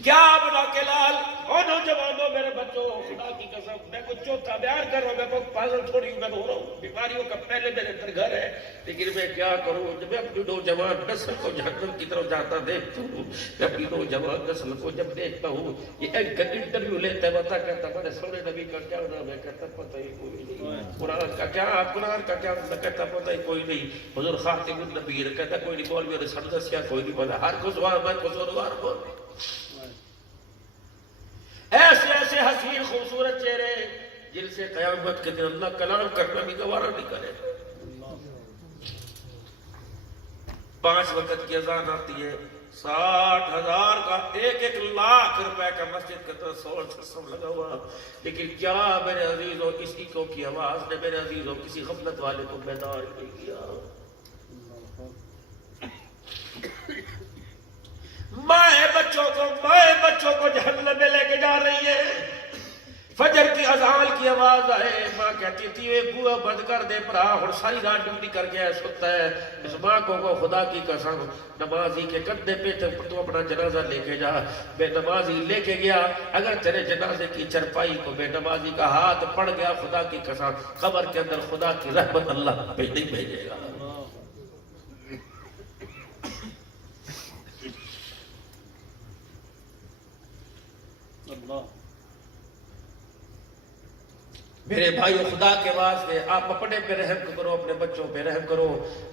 کیا بنا کے لال او نوجوانوں میرے بچوں, خدا کی قسم میں کچھ چوتھا بیان کر رہا ہوں, میں کوئی پاگل تھوڑی ہوں, میں ہو رہا ہوں. بیماریوں کا پہلے میرے اندر گھر ہے, لیکن میں کیا کروں جب میں اپنی نوجوان نسل کو جہنم کی طرف جاتا دیکھتا ہوں. میں اپنی نوجوان نسل کو جب دیکھتا ہوں, یہ ایک انٹرویو لیتا ہے, بتا کہتا ہمارے سونے نبی کا کیا نام ہے, کہتا پتہ ہی کوئی نہیں. قرآن کا کیا کہتا پتہ ہی کوئی نہیں. حضور خاتم النبی کہتا کوئی نہیں, مولوی نے سب دسیا کوئی نہیں پتا. ہر کو سوار میں کو سوار بول. ایسے ایسے حسین خوبصورت چہرے جن سے قیامت کے دن اللہ کلام کرنا بھی گوارا نہیں کرے. 5 وقت کی اذان آتی ہے, 60,000 کا 1 لاکھ روپے کا مسجد کے اندر سول سسٹم لگا ہوا. لیکن کیا میرے عزیزوں کسی کو کی آواز نے میرے عزیزوں کسی غفلت والے کو بیدار نہیں کیا. مائیں بچوں کو جہنم میں لے کے جا رہی ہے. فجر کی اذان کی آواز آئے, ماں کہتی تھی اے بوا بند کر دے پرا, اور ساری رات ڈیوٹی کر کے سوتا ہے. اس ماں کو خدا کی قسم نمازی کے کندھے پہ تو اپنا جنازہ لے کے جا. بے نمازی لے کے گیا, اگر تیرے جنازے کی چرپائی کو بے نمازی کا ہاتھ پڑ گیا, خدا کی قسم قبر کے اندر خدا کی رحمت اللہ پہ نہیں بھیجے گا. میرے بھائیو خدا کے واسطے آپ اپنے پہ رحم کرو, اپنے بچوں پہ رحم کرو.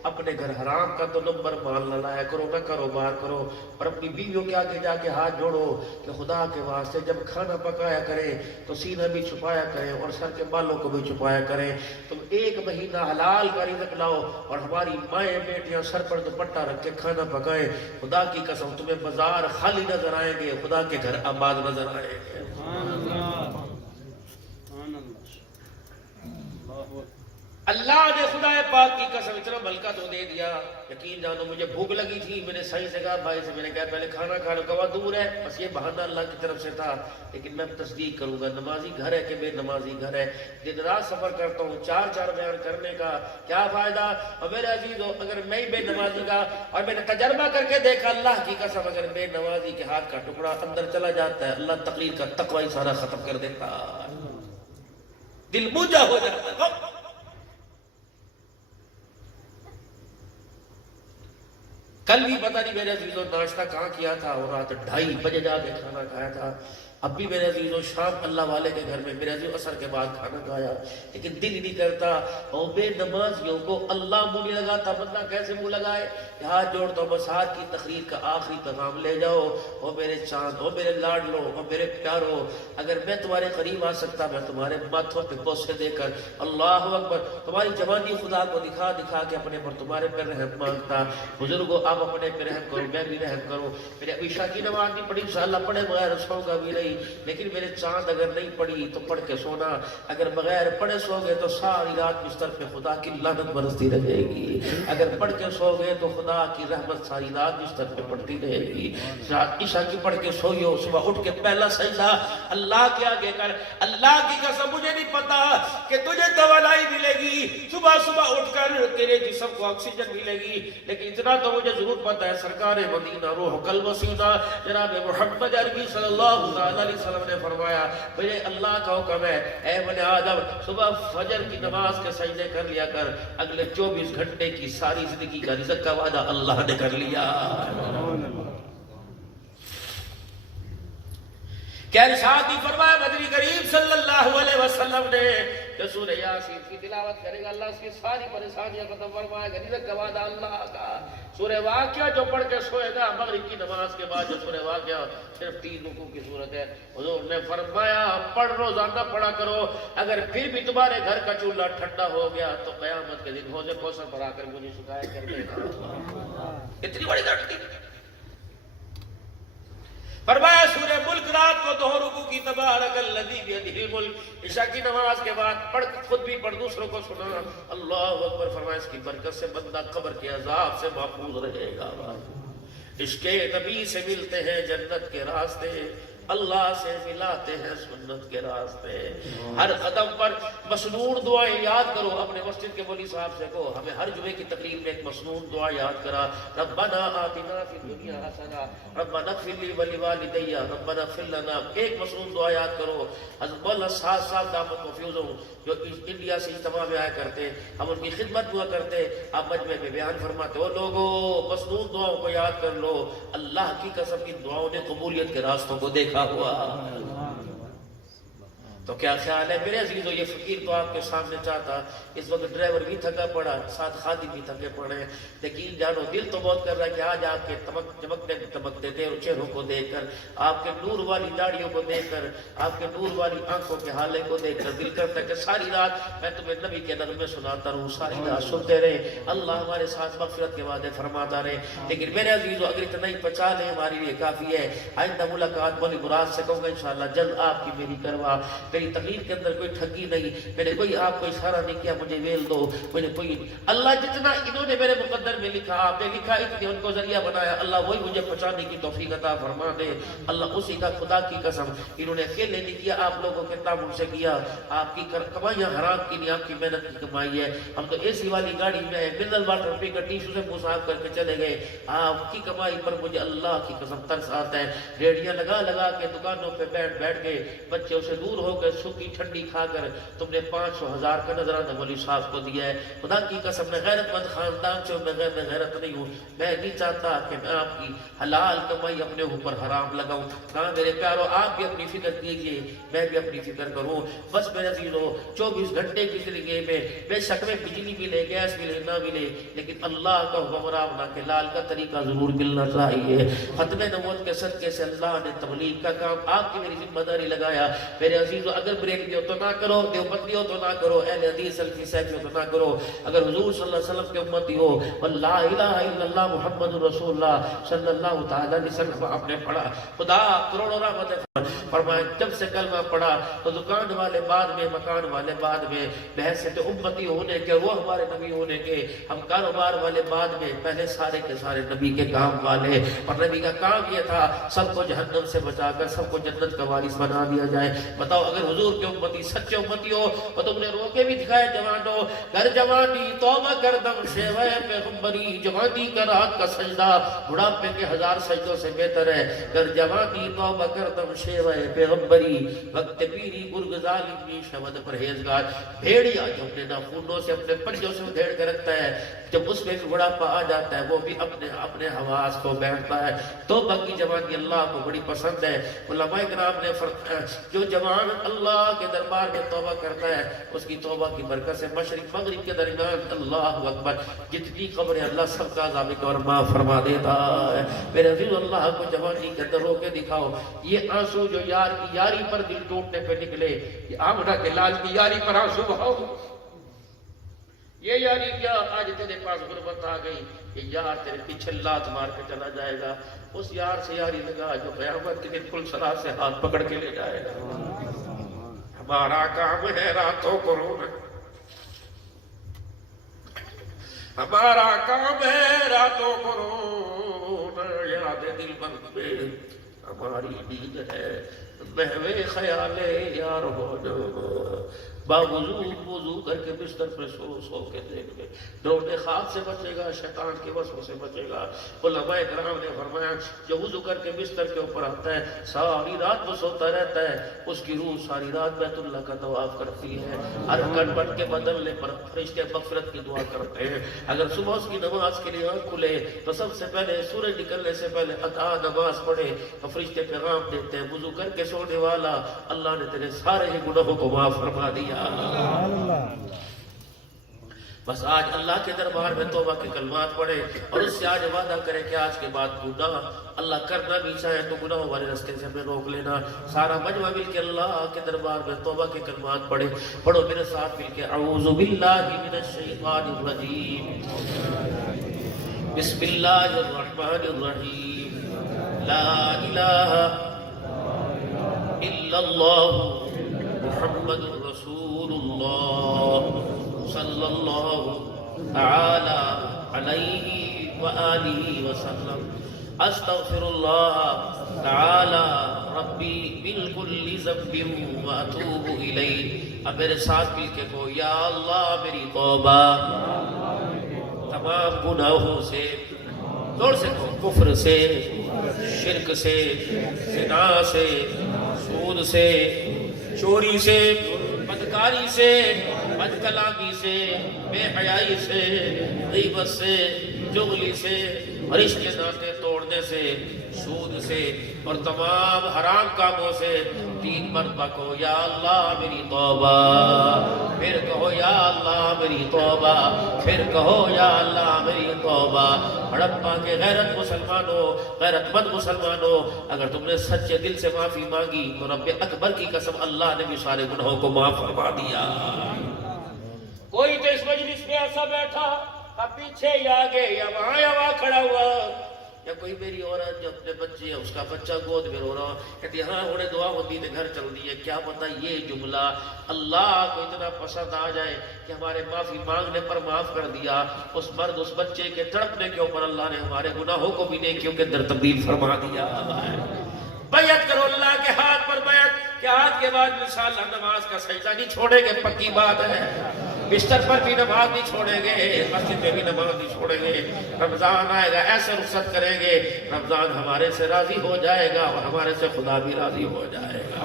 اپنے گھر حرام کا تو نمبر مال نہ لایا کرو, نہ کاروبار کرو. اور اپنی بیویوں کے آگے جا کے ہاتھ جوڑو کہ خدا کے واسطے جب کھانا پکایا کرے تو سینہ بھی چھپایا کرے اور سر کے بالوں کو بھی چھپایا کرے. تم 1 مہینہ حلال کا رزق لاؤ اور ہماری مائیں بیٹیاں سر پر دوپٹہ رکھ کے کھانا پکائیں. خدا کی قسم تمہیں بازار خالی نظر آئیں گے, خدا کے گھر آباد نظر آئیں گے. اللہ نے خدا پاک کی قسم اتنا ملکہ تو دے دیا. یقین جانو مجھے بھوک لگی تھی, میں نے صحیح سے کہا بھائی سے, میں نے کہا پہلے کھانا کھا لو, کہا دور ہے. بس یہ بہانہ اللہ کی طرف سے تھا, لیکن میں تصدیق کروں گا نمازی گھر ہے کہ بے نمازی گھر ہے. دن رات سفر کرتا ہوں, 4 بیان کرنے کا کیا فائدہ. اور میرے عزیزو اگر میں ہی بے نمازی کا, اور میں نے تجربہ کر کے دیکھا اللہ کی قسم اگر بے نمازی کے ہاتھ کا ٹکڑا اندر چلا جاتا ہے, اللہ تقریر کا تقوی سارا ختم کر دیتا, دل بوجھا ہو جاتا ہے. کل بھی پتہ نہیں میرے عزیزوں ناشتہ کہاں کیا تھا, اور رات 2:30 بجے جا کے کھانا کھایا تھا. اب بھی میرے عزیزوں شام اللہ والے کے گھر میں میرے عزیزوں عصر کے بعد کھانا کھایا, لیکن دل نہیں کرتا. اور بے نمازیوں کو اللہ منہ نہیں لگاتا, بندہ کیسے منہ لگائے. ہاتھ جوڑتا ہوں بس ہاتھ کی تقریر کا آخری پیغام لے جاؤ. او میرے چاند, او میرے لاڈلو, او میرے پیارو, اگر میں تمہارے قریب آ سکتا میں تمہارے ماتھوں پہ بوسے دے کر اللہ اکبر تمہاری جوانی خدا کو دکھا کے اپنے پر تمہارے پر رحم مانگتا. بزرگوں آپ اپنے پہ رحم کرو, میں بھی رحم کروں. میرے عشاء کی نماز نہیں پڑھی انشاءاللہ پڑھے بغیر سو گا بھی نہیں, لیکن میرے چاند اگر نہیں پڑی تو پڑھ کے سونا. اگر بغیر پڑھے سو گئے تو ساری رات بستر پہ خدا کی لعنت برستی رہے گی. اگر پڑھ کے سو گئے تو خدا کی رحمت ساری رات بستر پہ پڑتی رہے گی. عشاء کی پڑھ کے سوئیو, صبح اٹھ کے پہلا سجدہ اللہ کے آگے کر. اللہ کی قسم مجھے نہیں پتا کہ تجھے توانائی ملے گی صبح اٹھ کر تیرے جسم کو آکسیجن ملے گی, لیکن اتنا تو مجھے ضرور پتا ہے سرکار مدینہ روح قلب وسیلہ جناب محمد عربی صلی اللہ علیہ وسلم نے فرمایا میرے اللہ کا حکم ہے اے بنی آدم صبح فجر کی نماز کے سجدے کر لیا کر, اگلے 24 گھنٹے کی ساری زندگی کا رزق کا وعدہ اللہ نے کر لیا. کیا ارشاد بھی فرمایا مدنی کریم صلی اللہ علیہ وسلم نے جو سورہ یاسین کی تلاوت کرے گا اللہ اس کی ساری پریشانیاں ختم فرمائے گا. رزق کا وعدہ اللہ کا. سورہ واقعہ جو پڑھ کے سوئے گا مغرب کی نماز کے بعد جو سورہ واقعہ صرف 3 رکوع کی صورت ہے. حضور نے فرمایا پڑھ روزانہ پڑھا کرو. اگر پھر بھی تمہارے گھر کا چولہا ٹھنڈا ہو گیا تو قیامت کے دن حوض کوثر پر آ کر مجھے شکایت کر دینا. اتنی بڑی گارنٹی. فرمایا سورہ ملک رات کو 2 رکوع کی تبارک الذی بیدہ الملک. عشاء کی نماز کے بعد پڑھ خود بھی پڑھ دوسروں کو سنا. اللہ اکبر. فرمایا اس کی برکت سے بندہ قبر کے عذاب سے محفوظ رہے گا. عشق نبی سے ملتے ہیں جنت کے راستے, اللہ سے ملاتے ہیں سنت کے راستے. ہر قدم پر مسنون دعائیں یاد کرو. اپنے مسجد کے مولوی صاحب سے کہو ہمیں ہر جمعے کی تقریر میں ایک مسنون دعا یاد کرا. ربنا آتنا فی الدنیا حسنہ ربنا اغفر لی ولوالدی ربنا اغفر لنا. ایک مسنون دعا یاد کرو. حضرت مولانا صاحب دامت مفیوزوں جو انڈیا سے اجتماع میں آیا کرتے, ہم ان کی خدمت ہوا کرتے, آپ مجمع میں بیان فرماتے ہو لوگوں مسنون دعاؤں کو یاد کر لو. اللہ کی قسم ان دعاؤں نے قبولیت کے راستوں کو دیکھا ہوا. تو کیا خیال ہے میرے عزیزو, یہ فقیر تو آپ کے سامنے چاہتا. اس وقت ڈرائیور بھی تھکا پڑا, ساتھ خادم بھی تھکے پڑے, لیکن جانو دل تو بہت کر رہا ہے کہ آج آپ کے چمکتے چہروں کو دیکھ کر, آپ کے نور والی داڑھیوں کو دیکھ کر, آپ کے نور والی آنکھوں کے حالے کو دیکھ کر دل کرتا ہے کہ ساری رات میں تمہیں نبی کے نغمے سناتا رہوں, ساری رات سنتے رہے, اللہ ہمارے ساتھ مغفرت کے وعدے فرماتا رہے. لیکن میرے عزیزو اگر اتنا ہی پچا لیں ہمارے لیے کافی ہے. آئندہ ملاقات بولی مراد سے کہوں گا انشاءاللہ جلد آپ کی میری کروا. میری تقریر کے اندر کوئی ٹھگی نہیں, میں نے کوئی آپ کو اشارہ نہیں کیا مجھے ویل دو, مجھے کوئی اللہ جتنا انہوں نے میرے مقدر میں لکھا آپ نے لکھا اتنے ان کو ذریعہ بنایا, اللہ وہی مجھے پہنچانے کی توفیق عطا فرما دے. اللہ اسی کا خدا کی قسم انہوں نے اکیلے نہیں کیا, آپ لوگوں کے تعاون سے کیا. آپ کی کمائیاں حرام کی نہیں, آپ کی محنت کی کمائی ہے. ہم تو اے سی والی گاڑی میں منرل واٹر پی کر ٹیشو سے منہ صاف کر کے چلے گئے. آپ کی کمائی پر مجھے اللہ کی قسم ترس آتا ہے. ریڑیاں لگا لگا کے دکانوں پہ بیٹھ گئے, بچے اسے دور ہو گئے, سوکھی ٹھنڈی کھا کر تم نے 500,000 کا نظرانہ مولوی صاحب کو دیا ہے. خدا کی قسم میں غیرت مند خاندان سے میں غیرت نہیں ہوں. میں نہیں چاہتا کہ میں آپ کی حلال کمائی اپنے اوپر حرام لگاؤں. ہاں میرے پیارو آپ بھی اپنی فکر کیجئے, میں بھی اپنی فکر کروں. بس میرے عزیزو 24 گھنٹے کی زندگی میں بے شک میں بجلی ملے, گیس ملے, نہ ملے, لیکن اللہ کا حکم رابطہ کے لال کا طریقہ ضرور ملنا چاہیے. ختم نبوت کے صدقے سے اللہ نے تبلیغ کا کام آپ کی میری ذمہ داری لگایا. میرے عزیزو اگر بریلوی ہو تو نہ کرو, دیوبندی ہو تو نہ کرو, اہل حدیث سلفی سیفی ہو تو نہ کرو. اگر حضور صلی اللہ علیہ وسلم کے امتی ہو واللہ الہ الا اللہ محمد رسول اللہ صلی اللہ تعالی علیہ وسلم آپ نے پڑھا, خدا کروڑوں رحمت فرمایا. جب سے کلمہ پڑھا تو دکان والے بعد میں, مکان والے بعد میں, بحثیت امتی ہونے کے, وہ ہمارے نبی ہونے کے, ہم کاروبار والے بعد میں, پہلے سارے کے سارے نبی کے کام والے. اور نبی کا کام یہ تھا سب کو جہنم سے بچا کر سب کو جنت کا وارث بنا دیا جائے. بتاؤ اگر حضور کے امتی سچے امتی ہو تو تم نے روکے بھی دکھائے جوانوں, گر جوانی توبہ کر دم شیوہ پیغمبری, جوانی کا رات کا سجدہ بڑھاپے کے 1000 سجدوں سے بہتر ہے. گر جوانی توبہ کر دم شیوہ پیغمبری, وقت پیری گرگ ظالمی شبد پرہیزگار. بھیڑیا جو اپنے ناخونوں سے اپنے پنجوں سے ادھیڑ کے رکھتا ہے, جب اس میں بھی بڑھاپا آ جاتا ہے وہ بھی اپنے حواس کو بیٹھتا ہے. توبہ کی جوانی اللہ کو بڑی پسند ہے. علماء کرام نے جو جوان اللہ کے دربار میں توبہ کرتا ہے اس کی توبہ کی برکت سے مشرق مغرب کے درمیان اللہ اکبر جتنی قبریں اللہ سب کا عذاب اور معاف فرما دیتا ہے. میرے عزیز اللہ کو جوانی کے اندر رو کے دکھاؤ. یہ آنسو جو یار کی یاری پر دل ٹوٹنے پہ نکلے, یہ آمنہ کے لال کی یاری پر آنسو بہاؤ. یہ یاری کیا آج تیرے پاس غربت آ گئی, یہ یار تیرے پیچھے لات مار کے چلا جائے گا. اس یار سے یاری لگا جو قیامت کے دن کل سرا سے ہاتھ پکڑ کے لے جائے گا. ہمارا کام ہے راتوں کو رونا, ہمارا کام ہے راتوں کو رونا, یاد دل بند میں ہماری نیند ہے محو خیال یار ہو جانا. وضو کر کے بستر پہ سو کے دیکھ لے, رونے خواب سے بچے گا, شیطان کے وسوسے سے بچے گا. علماء کرام نے فرمایا جو وضو کر کے بستر کے اوپر آتا ہے ساری رات وہ سوتا رہتا ہے, اس کی روح ساری رات بیت اللہ کا طواف کرتی ہے. ہر کٹ کے بدلنے پر فرشتے مغفرت کی دعا کرتے ہیں. اگر صبح اس کی نماز کے لیے آنکھ کھلے تو سب سے پہلے سورج نکلنے سے پہلے عطا نماز پڑھے تو فرشتے پیغام دیتے ہیں وضو کر کے خوش ہونے والا، اللہ نے تیرے سارے ہی گناہوں کو معاف فرما دیا۔ بس آج اللہ کے دربار میں توبہ کے کلمات پڑھے اور اس سے آج وعدہ کرے کہ آج کے بعد گناہ اللہ کرنا بھی چاہے تو گناہوں والے راستے سے ہمیں روک لینا۔ سارا مجمع مل کے اللہ کے دربار میں توبہ کے کلمات پڑھے۔ پڑھو میرے ساتھ مل کے، اعوذ باللہ من الشیطان الرجیم، بسم اللہ الرحمن الرحیم، لا الہ الا اللہ محمد رسول اللہ صلی اللہ تعالی علیہ وآلہ وسلم، استغفر اللہ تعالی ربی من کل ذنب واتوب الیہ۔ اب میرے ساتھ مل کے کہو، یا اللہ میری توبہ تمام گناہوں سے، زور سے کہو، کفر سے، شرک سے، زنا سے، سود سے، چوری سے، بدکاری سے، بد کلامی سے، بے حیائی سے، غیبت سے، جغلی سے، رشتے ناطے توڑنے سے، سود سے اور تمام حرام کاموں سے 3 مرتبہ کہو، یا اللہ میری توبہ، پھر کہو یا اللہ میری توبہ، پھر کہو یا اللہ میری توبہ۔ ہڑپا کے غیرت مسلمانوں، غیرت مند مسلمانوں، اگر تم نے سچے دل سے معافی مانگی تو رب اکبر کی قسم اللہ نے بھی سارے گناہوں کو معاف فرما دیا۔ کوئی تو اس مجلس میں ایسا بیٹھا، اب پیچھے یا آگے یا وہاں یا وہاں کھڑا ہوا، یا کوئی میری عورت جو اپنے بچے ہے اس کا بچہ گود میں رو رہا، کہتی ہاں ہونے دعا ہوتی تو گھر چل دی ہے۔ کیا پتہ یہ جملہ اللہ کو اتنا پسند آ جائے کہ ہمارے معافی مانگنے پر معاف کر دیا، اس مرد اس بچے کے تڑپنے کے اوپر اللہ نے ہمارے گناہوں کو بھی نیکیوں کے اندر تبدیل فرما دیا۔ بیعت کرو اللہ کے ہاتھ پر، بیعت کہ آج کے بعد انشاءاللہ نماز کا سجدہ نہیں چھوڑیں گے، پکی بات ہے۔ بستر پر بھی نماز نہیں چھوڑیں گے، مسجد میں بھی نماز نہیں چھوڑیں گے۔ رمضان آئے گا ایسے رخصت کریں گے، رمضان ہمارے سے راضی ہو جائے گا اور ہمارے سے خدا بھی راضی ہو جائے گا۔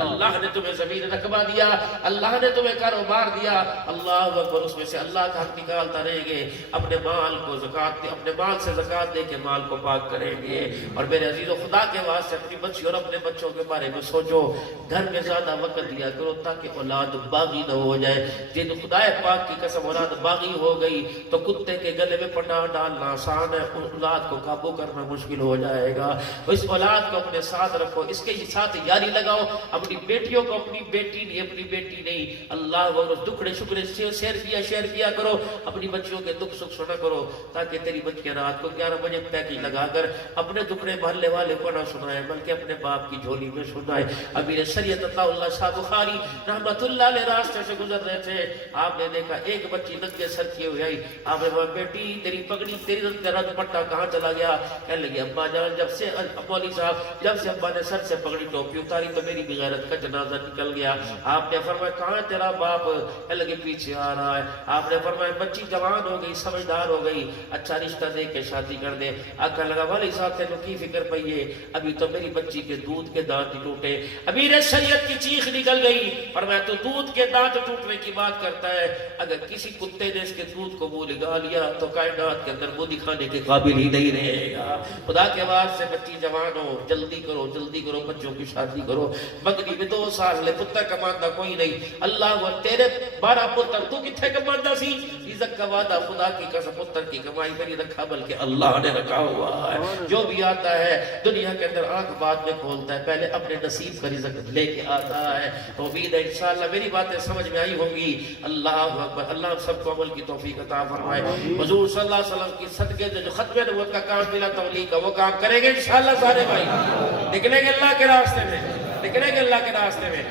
اللہ نے تمہیں زمین رقبہ دیا، اللہ نے تمہیں کاروبار دیا، اللہ اکبر، اس میں سے اللہ کا حق نکالتا رہیں گے۔ اپنے مال کو زکات دے، اپنے مال سے زکات دے کے مال کو پاک کریں گے۔ اور میرے عزیزو، خدا کے واسطے اپنی بچی اور اپنے بچوں کے بارے میں سوچو، گھر میں زیادہ وقت دیا کرو تاکہ اولاد باغی نہ ہو جائے۔ جن خدا پاک کی قسم اولاد باغی ہو گئی تو کتے کے گلے میں پناہ ڈالنا آسان ہے، اولاد کو قابو کرنا مشکل ہو جائے گا۔ اس اولاد کو اپنے ساتھ رکھو، اس کے ساتھ یاری لگاؤ۔ اپنی بیٹیوں کو اپنی بیٹی نہیں، اپنی بیٹی نہیں، اللہ وہ دکھڑے شکرے شیئر کیا کرو۔ اپنی بچیوں کے دکھ سکھ سنا کرو تاکہ تیری بچیاں رات کو 11 بجے پیکج لگا کر اپنے دکھڑے محلے والے کو نہ سنائے بلکہ اپنے باپ کی جھولی میں سنائے۔ امیر شریعت عطا اللہ شاہ بخاری رحمت اللہ علیہ راستے سے گزر رہے تھے، آپ نے دیکھا ایک بچی ننگے سر کیے ہوئے آئی۔ آپ نے کہا بیٹی تیری پگڑی تیری رد پٹا کہاں چلا گیا؟ کہنے لگی ابا جان مولوی صاحب جب سے ابا نے سر سے پگڑی ٹوپی اتاری تو میری بغیرت کا جنازہ نکل گیا۔ آپ نے فرمایا کہاں ہے تیرا باپ؟ کہنے لگی پیچھے آ رہا ہے۔ آپ نے فرمایا بچی جوان ہو گئی، سمجھدار ہو گئی، اچھا رشتہ دے کے شادی کر دے۔ کہنے لگا والی صاحب تینوں کی فکر پئی ہے، ابھی تو میری بچی کے دودھ کے دانت ٹوٹے۔ امیر شریعت کی چیخ نکل گئی، فرمایا تو دودھ کے دانت ٹوٹنے کی بات کرتا ہے؟ اگر کسی کتے نے اس کے دودھ کو منہ لگا لیا تو کائنات کے اندر منہ دکھانے کے قابل ہی نہیں رہے گا۔ خدا کے واسطے بچی جوان ہو، جلدی کرو بچوں کی شادی کرو۔ مگنی میں 2 سال لے پتر کماندہ کوئی نہیں، اللہ وہ تیرے 12 پتر تو کتنے کماندہ سی؟ عزت کا وعدہ خدا کی قسم پتر کی کمائی نہیں رکھا بلکہ اللہ نے رکھا ہوا ہے۔ جو بھی آتا ہے دنیا کے اندر آنکھ بعد میں کھولتا ہے، پہلے اپنے نصیب کا رزق لے کے آتا ہے۔ تو امید ہے انشاءاللہ میری باتیں سمجھ میں آئی ہوں گی۔ اللہ اکبر، اللہ سب کو عمل کی توفیق عطا فرمائے۔ حضور صلی اللہ علیہ وسلم کی صدقے سے جو ختم نبوت کا کام ملا تبلیغ کا، وہ کام کریں گے انشاءاللہ سارے بھائی، نکلیں گے اللہ کے راستے میں، نکلیں گے اللہ کے راستے میں۔